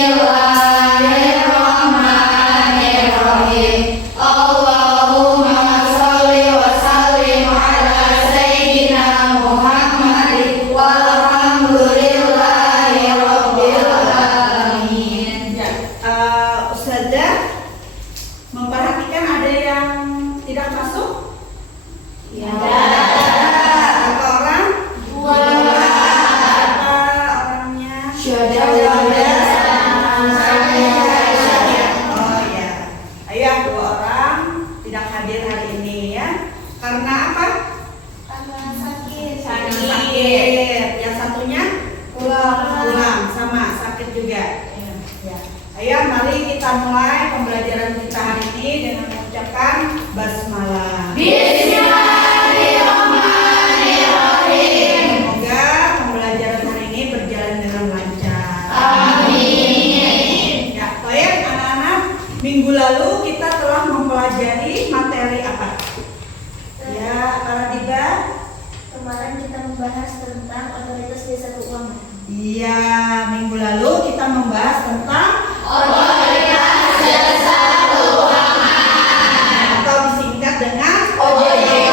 Bismillahirrahmanirrahim. Allahumma sholli wa sallim ala sayyidina Muhammadin walhamdulillahi rabbil alamin. Ya, Ustazah memperhatikan ada yang tidak masuk? Ya. Berapa orang? Dua. Berapa orangnya? Syuhada. Oh ya, ayo 2 orang tidak hadir hari ini ya. Karena apa? Karena sakit. Sakit. Yang satunya? Pulang sama sakit juga. Ya. Ayo mari kita mulai pembelajaran kita hari ini dengan mengucapkan basmalah. Bismillahirrahmanirrahim. Semoga pembelajaran hari ini berjalan dengan lancar. Amin. Ya, baik anak-anak, minggu lalu kita telah mempelajari materi apa? Ya, para Diba? Kemarin kita membahas tentang otoritas jasa keuangan. Iya, minggu lalu kita membahas tentang Otoritas jasa keuangan. atau disingkat dengan OJK.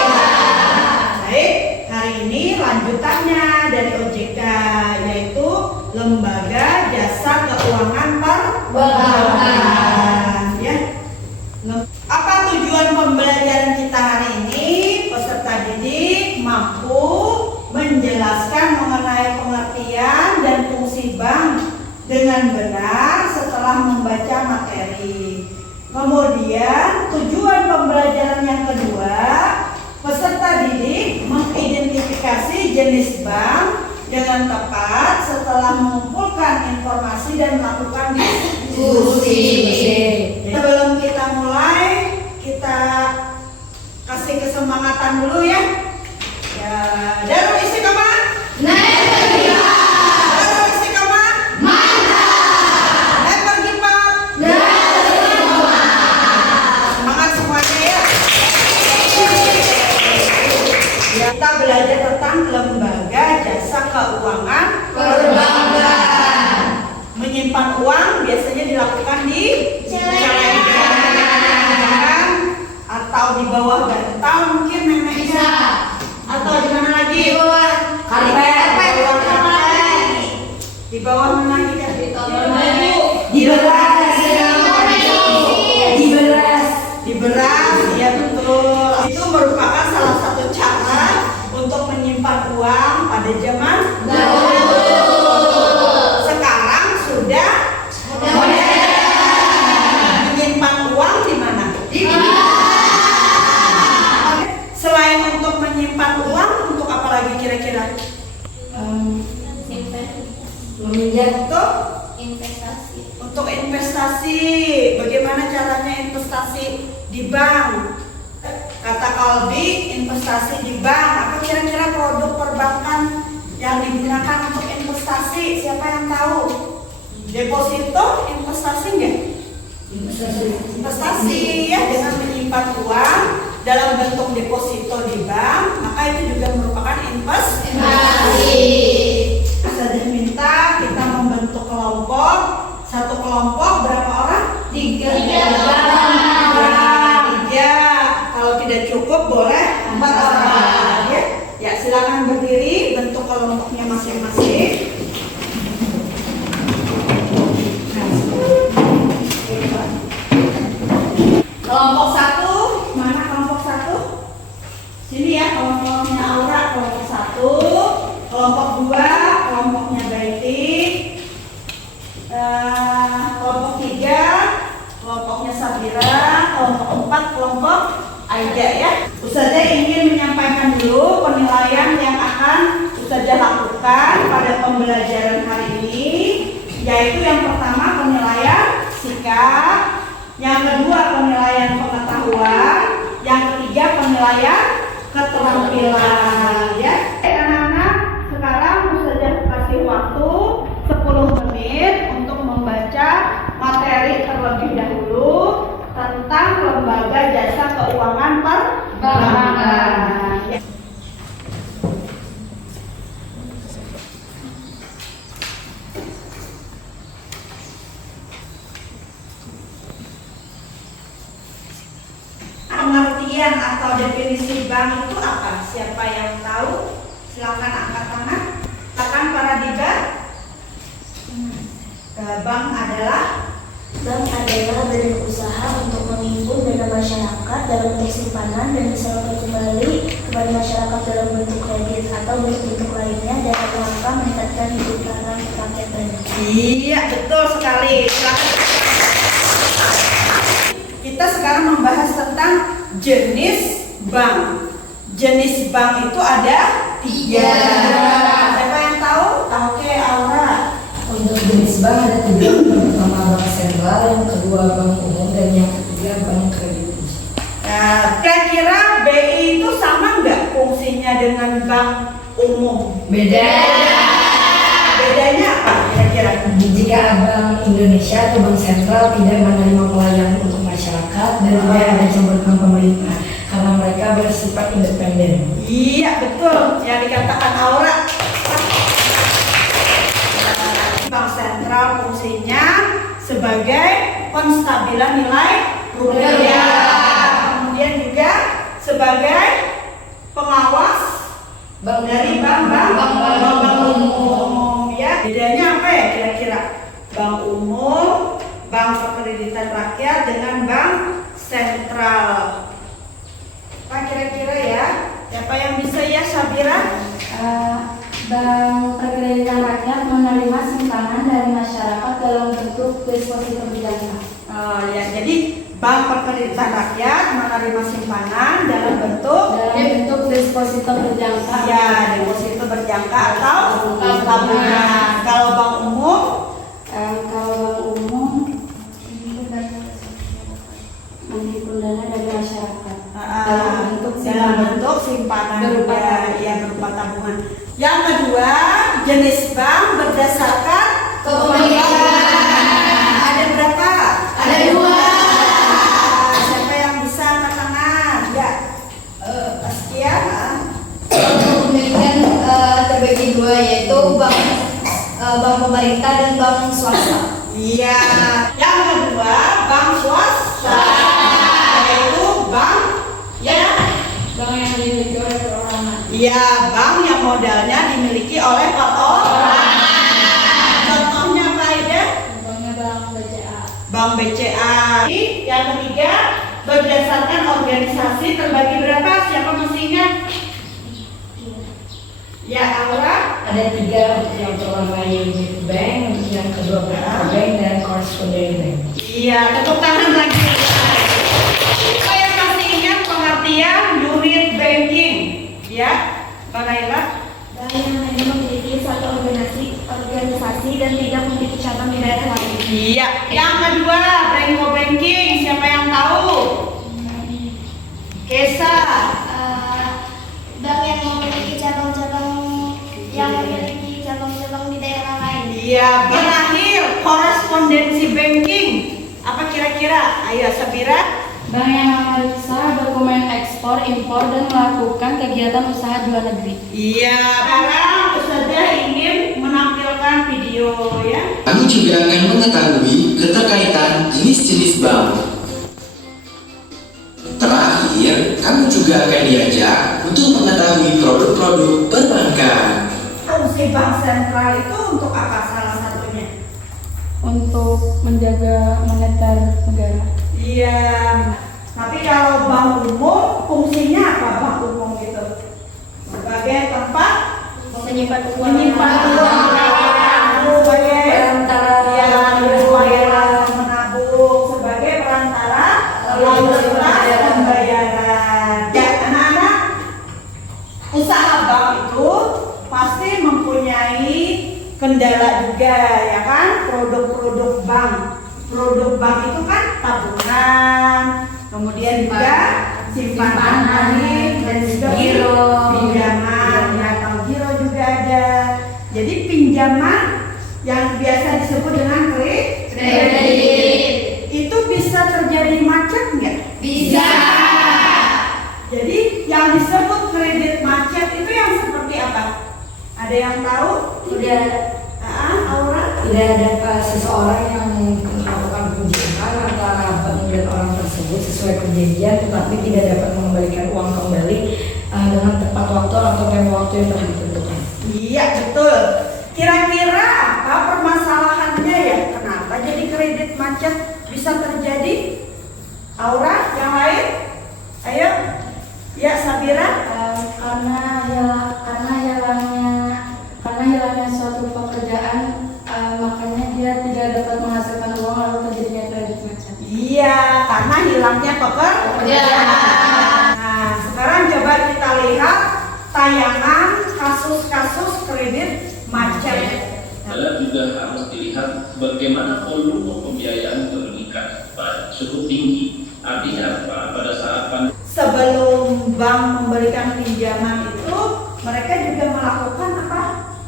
Baik, hari ini lanjutannya dari OJK, yaitu Lembaga Jasa Keuangan Perbankan. Ya. Apa tujuan pembelajaran kita hari ini? Peserta didik mampu menjelaskan mengenai pengertian dan fungsi bank dengan benar setelah membaca materi. Kemudian tujuan pembelajaran yang kedua, peserta didik mengidentifikasi jenis bank dengan tepat setelah mengumpulkan informasi dan melakukan diskusi. Sebelum kita mulai, kita kasih kesemangatan dulu ya. Ya, Darul Istiqomah. Darul Istiqomah. Lebar Gipat. Semangat semuanya ya. Kita belajar tentang lembaga jasa keuangan Perbankan. Menyimpan uang biasanya dilakukan di celengan atau di bawah bantal mungkin neneknya. Atau di mana lagi? Di bawah karpet. Di bawah karpet. Di bawah mana lagi kan? Di beras. Di beras, ya betul. Itu merupakan salah satu cara untuk menyimpan uang pada zaman dahulu. Sekarang sudah menyimpan uang di mana? Di bank. Selain untuk menyimpan uang, untuk apa lagi kira-kira? Untuk Investasi. investasi. Bagaimana caranya investasi di bank? Kata Kalbi, investasi di bank. Apa kira-kira produk perbankan yang digunakan untuk investasi? Siapa yang tahu? Deposito investasi nggak? Investasi ya, dengan menyimpan uang dalam bentuk deposito di bank, maka itu juga merupakan investasi. Saya minta kita membentuk kelompok. Satu kelompok berapa orang? 3 Tiga. Kalau tidak cukup boleh 4 orang. Ya, ya silakan berdiri, bentuk kelompoknya masing-masing. Kelompok 1, mana kelompok 1? Sini ya, kelompoknya Aura, kelompok 1. Kelompok 2, kelompoknya Baiti. Kelompok 3, kelompoknya Sabira. Kelompok 4, kelompok Aida ya. Ustazah ingin menyampaikan dulu penilaian yang akan Ustazah lakukan pada pembelajaran hari ini, yaitu yang pertama penilaian sikap, yang kedua penilaian pengetahuan, yang ketiga penilaian keterampilan ya. Anak-anak, sekarang Ustazah kasih waktu 10 menit untuk membaca materi terlebih dahulu tentang lembaga jasa keuangan perbankan. Ya. pengertian atau definisi bank itu apa? Siapa yang tahu? Silakan angkat tangan. Katakan para diga. Bank adalah badan usaha untuk menghimpun dana masyarakat dalam bentuk simpanan dan disalurkan kembali kepada masyarakat dalam bentuk kredit atau bentuk-bentuk lainnya dalam rangka meningkatkan hidup rakyat banyak. Iya, betul sekali. Kita sekarang membahas tentang jenis bank. Jenis bank itu ada 3. Siapa yang tahu? Oke, Aura. Untuk jenis bank ada 3, yang pertama bank sentral, yang kedua bank umum, dan yang ketiga bank kredit. Nah, kira-kira BI itu sama nggak fungsinya dengan bank umum? Beda. Bedanya apa kira-kira? Jika Bank Indonesia atau bank sentral tidak menerima pelayanan untuk masyarakat dan tidak ada campur tangan pemerintah karena mereka bersifat independen. Iya, betul yang dikatakan Aura. Bank sentral fungsinya sebagai penstabilan nilai rupiah, kemudian juga sebagai pengawas dari bank-bank umum. Ya, bedanya apa ya kira-kira? Bank umum, bank perkreditan rakyat dengan bank sentral. Apa kira-kira ya? Siapa yang bisa ya, Sabira? Bank Perkreditan Rakyat menerima simpanan dari masyarakat dalam bentuk deposito berjangka. Ya, jadi Bank Perkreditan Rakyat menerima simpanan dalam bentuk deposito berjangka. ya deposito berjangka atau tabungan. Kalau bank umum menghimpun dana dari masyarakat dalam bentuk simpanan berupa berupa tabungan. Yang kedua, jenis bank berdasarkan Kepemilikan. Ada berapa? Ada 2. Siapa yang bisa angkat tangan? Ya. Sekian. Kepemilikan terbagi 2, yaitu bank pemerintah dan bank swasta. Iya. Yang kedua, bank swasta, yaitu bank yang dimiliki oleh perorangan. Iya, bank yang modalnya dimiliki oleh orang. Contohnya apa aja? Contohnya bank BCA. Bank BCA. Yang ketiga, berdasarkan organisasi terbagi berapa? Siapa masih ingat? Ya, Aura. Ada 3, yang pertama unit bank, yang kedua bank dan correspondent bank. Iya, tepuk tangan lagi. Siapa yang masih ingat pengertian unit banking? Ya, Mbak Naila. Bank yang hanya memiliki satu organisasi dan tidak memiliki cabang di daerah lain. Iya. Yang kedua, Brenko banking. Siapa yang tahu? Kesa. Bank yang memiliki cabang-cabang di daerah lain. Iya. Terakhir, korespondensi banking. Apa kira-kira? Ayo, Sabira. Bank yang memeriksa dokumen ekspor, impor, dan melakukan kegiatan usaha di luar negeri. Iya. Sekarang Ustazah ingin menampilkan video ya. Kamu juga akan mengetahui keterkaitan jenis-jenis bank. Terakhir, kamu juga akan diajak untuk mengetahui produk-produk perbankan. Fungsi bank sentral itu untuk apa salah satunya? Untuk menjaga moneter negara. Iya. Tapi kalau bank umum fungsinya apa bank umum itu? Sebagai tempat Menyimpan uang. sebagai Perantara menabung, sebagai perantara lalu lintas pembayaran. Ya, anak-anak, usaha bank itu pasti mempunyai kendala juga, ya kan? Produk-produk bank. Produk bank itu kan tabungan, kemudian juga simpanan dan juga Giro. pinjaman, ya atau giro juga ada. Jadi pinjaman yang biasa disebut dengan Kredit. itu bisa terjadi macet nggak? Bisa. Jadi yang disebut kredit macet itu yang seperti apa? Ada yang tahu? Aura? Tidak ada seseorang yang melakukan pinjaman antara bank dan orang tersebut sesuai sesuai perjanjian tetapi tidak dapat mengembalikan uang kembali dengan tepat waktu atau tempo waktu yang telah ditentukan. Iya, betul. Kira-kira apa permasalahannya ya? Kenapa jadi kredit macet bisa terjadi? Aura, yang lain? Ayo. Ya, Sabira. Karena hilangnya suatu pekerjaan, makanya dia tidak dapat menghasilkan uang lalu terjadinya kredit macet. Iya, karena hilangnya pekerjaan. Nah, sekarang coba kita lihat tayangan kasus-kasus kredit macet. Adalah juga harus dilihat bagaimana volume pembiayaan pendidikan cukup tinggi. Artinya apa? Pada saat Sebelum bank memberikan pinjaman itu, mereka juga melakukan apa?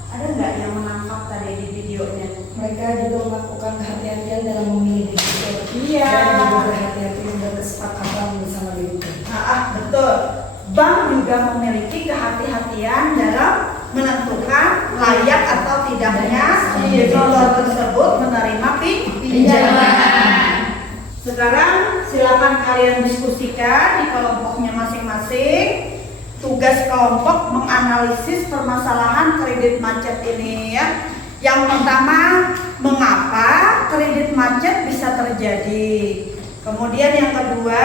Ada nggak yang menangkap tadi di videonya? Mereka juga melakukan kehati-hatian dalam memilih debitur. Iya. Dan juga berhati-hati berkesepakatan bersama debitur. Betul. Bank juga memiliki kehati-hatian dalam menentukan layak atau tidaknya debitur tersebut menerima pinjaman. Sekarang silakan kalian diskusikan di kelompoknya masing-masing. Tugas kelompok menganalisis permasalahan kredit macet ini ya. Yang pertama, mengapa kredit macet bisa terjadi? Kemudian yang kedua,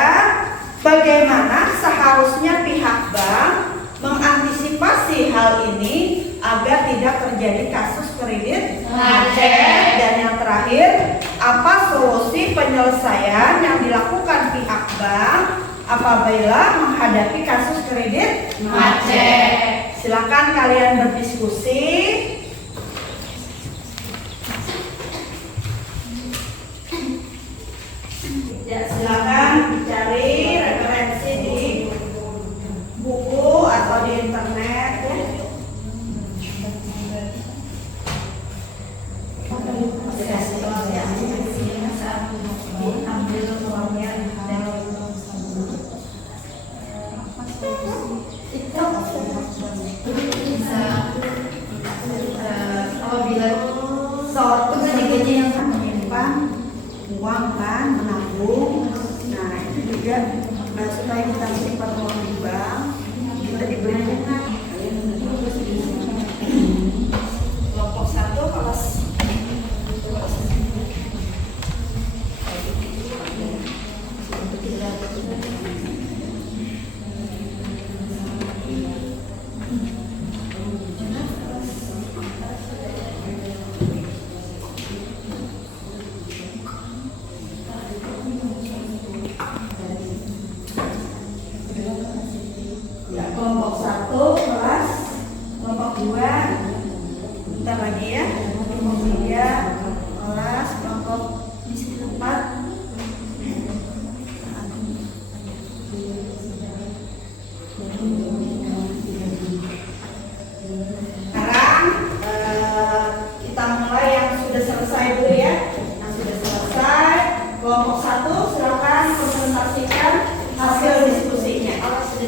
bagaimana seharusnya pihak bank mengantisipasi hal ini agar tidak terjadi kasus kredit macet. Dan yang terakhir, apa solusi penyelesaian yang dilakukan pihak bank apabila menghadapi kasus kredit macet? Silakan kalian berdiskusi. Ya, silakan dicari referensi di buku atau di internet ya. Apabila Suatu gaji yang menyimpan uang kan, menabung. Nah itu juga supaya kita simpan uang di bank, kita diberi bunga. Kelompok 1 kelas ya, kelompok 1 kelas, kelompok 2 bentar lagi ya, kelompok 3 kelas, kelompok 4. Sekarang kita mulai yang sudah selesai dulu ya. Yang sudah selesai, kelompok 1 silakan presentasikan hasil diskusinya.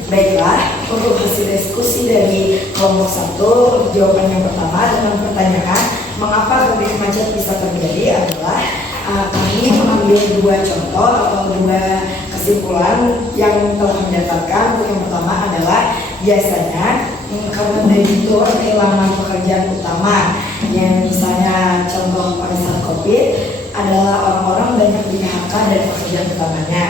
Baiklah, untuk hasil diskusi dari kelompok 1, jawaban yang pertama dengan pertanyaan mengapa kredit macet bisa terjadi adalah kami mengambil 2 contoh atau 2 kesimpulan yang telah mendapatkan. Yang pertama adalah biasanya karena debitur kehilangan pekerjaan utama, yang misalnya contoh pada saat COVID adalah orang-orang banyak di PHK dan pekerjaan utamanya.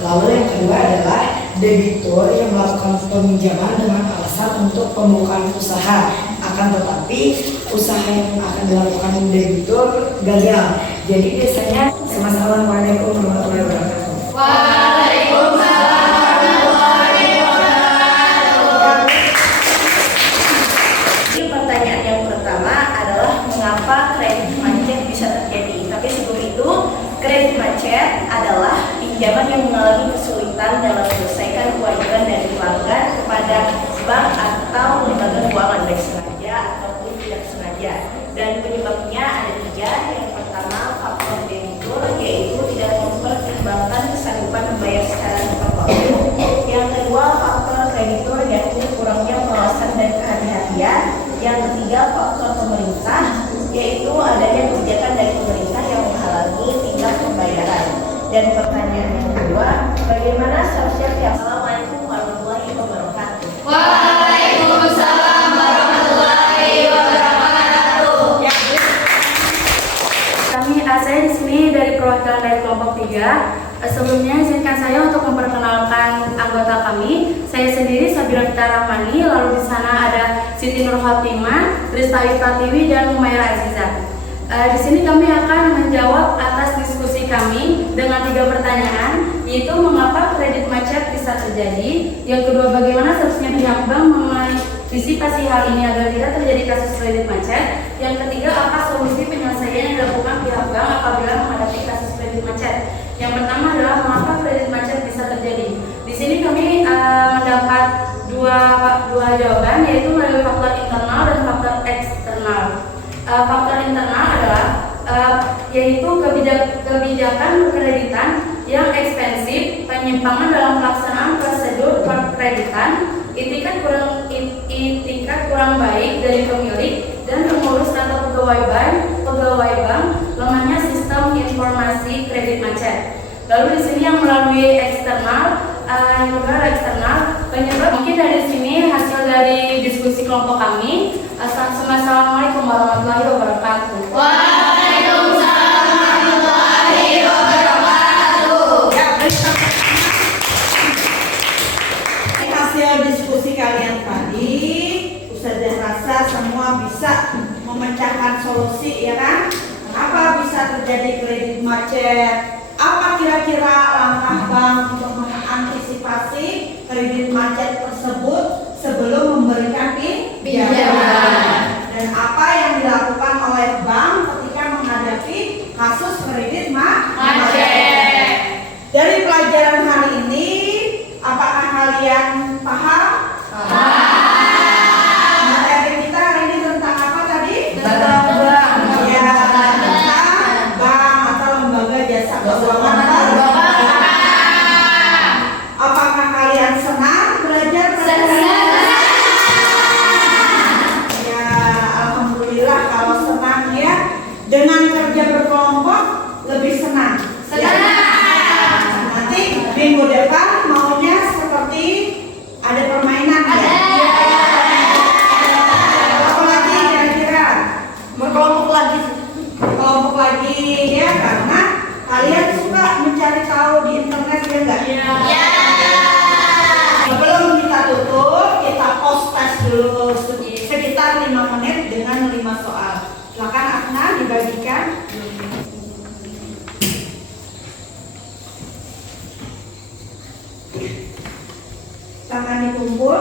Lalu yang kedua adalah debitur yang melakukan peminjaman dengan alasan untuk pembukaan usaha, akan tetapi usaha yang akan dilakukan debitur gagal. Jadi biasanya Assalamualaikum warahmatullahi wabarakatuh. Waalaikumsalam warahmatullahi wabarakatuh. Ini pertanyaan yang pertama adalah mengapa kredit macet bisa terjadi. Tapi sebelum itu, kredit macet adalah pinjaman yang mengalami kesulitan dalam menyelesaikan kewajiban dari pelanggan kepada bank atau lembaga keuangan baik sengaja ataupun tidak sengaja. Dan penyebabnya ada 3. Yang pertama, faktor debitur, yaitu tidak mempertimbangkan kesanggupan membayar secara tepat waktu. Yang kedua, faktor kreditur, yaitu kurangnya pengawasan dan kehati-hatian. Yang ketiga, faktor pemerintah, yaitu adanya kebijakan dari pemerintah yang menghalangi tingkat pembayaran. Dan pertanyaan yang kedua, di sini dari perwakilan dari kelompok 3. Sebelumnya izinkan saya untuk memperkenalkan anggota kami. Saya sendiri Sabira Fita Rahmani, lalu di sana ada Siti Nur Khotimah, Rizta Pratiwi, dan Humaira Aziza. Di sini kami akan menjawab atas diskusi kami dengan 3 pertanyaan, yaitu mengapa kredit macet bisa terjadi, yang kedua bagaimana seharusnya pihak bank mengantisipasi hal ini agar tidak terjadi kasus kredit macet, yang ketiga apa solusi penyelesaian yang dilakukan pihak bank apabila menghadapi kasus kredit macet. Yang pertama adalah mengapa kredit macet bisa terjadi. Di sini kami mendapat dua jawaban, yaitu melalui faktor internal dan faktor eksternal. Faktor internal adalah yaitu kebijakan kreditan yang ekspensif, penyimpangan dalam pelaksanaan prosedur perkreditan, itikat kurang baik dari pemilik dan pengurus atau pegawai bank, lemahnya sistem informasi kredit macet. Lalu di sini yang melalui eksternal, yang kedua eksternal, penyebab mungkin dari sini hasil dari diskusi kelompok kami. Assalamualaikum warahmatullahi wabarakatuh. Waalaikumsalam warahmatullahi wabarakatuh. Hasil diskusi kalian tadi, Ustazah rasa semua bisa memecahkan solusi, ya kan? Apa bisa terjadi kredit macet? Apa kira-kira langkah bank untuk mengantisipasi kredit macet tersebut sebelum memberikan pinjaman? Dan apa yang dilakukan oleh bank ketika menghadapi kasus kredit macet? Dari pelajaran hari ini, apakah kalian paham? Materi kita hari ini tentang apa tadi? Tentang bank. Ya, tentang bank atau lembaga jasa keuangan. Apakah kalian senang belajar? Ya, alhamdulillah kalau senang ya. Dengan kerja berkelompok lebih senang. Nanti minggu depan maunya seperti ada permainan ya. Apa lagi kira-kira? Berkelompok lagi ya, karena kalian suka mencari tahu di internet ya enggak? Ya. Sebelum kita tutup, kita post test dulu sekitar 5 menit dengan 5 soal. Silakan Akna dibagikan. Tangan dikumpul.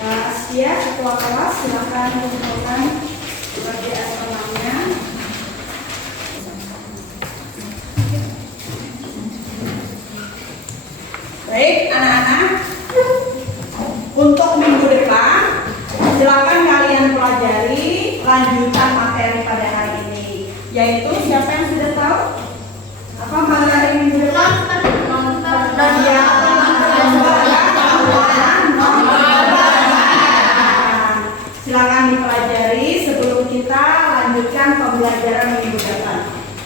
Asia, ketua kelas, silakan kumpulkan bagi asrama-nya. Baik, anak-anak. Untuk minggu depan, silakan kalian pelajari lanjutan materi pada hari ini. Yaitu siapa yang sudah tahu? Apa materi minggu depan? Silakan dipelajari sebelum kita lanjutkan pembelajaran minggu depan.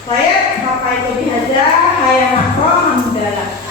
Baik, Bapak Ibu Bihaja, hayya makro, alhamdulillah.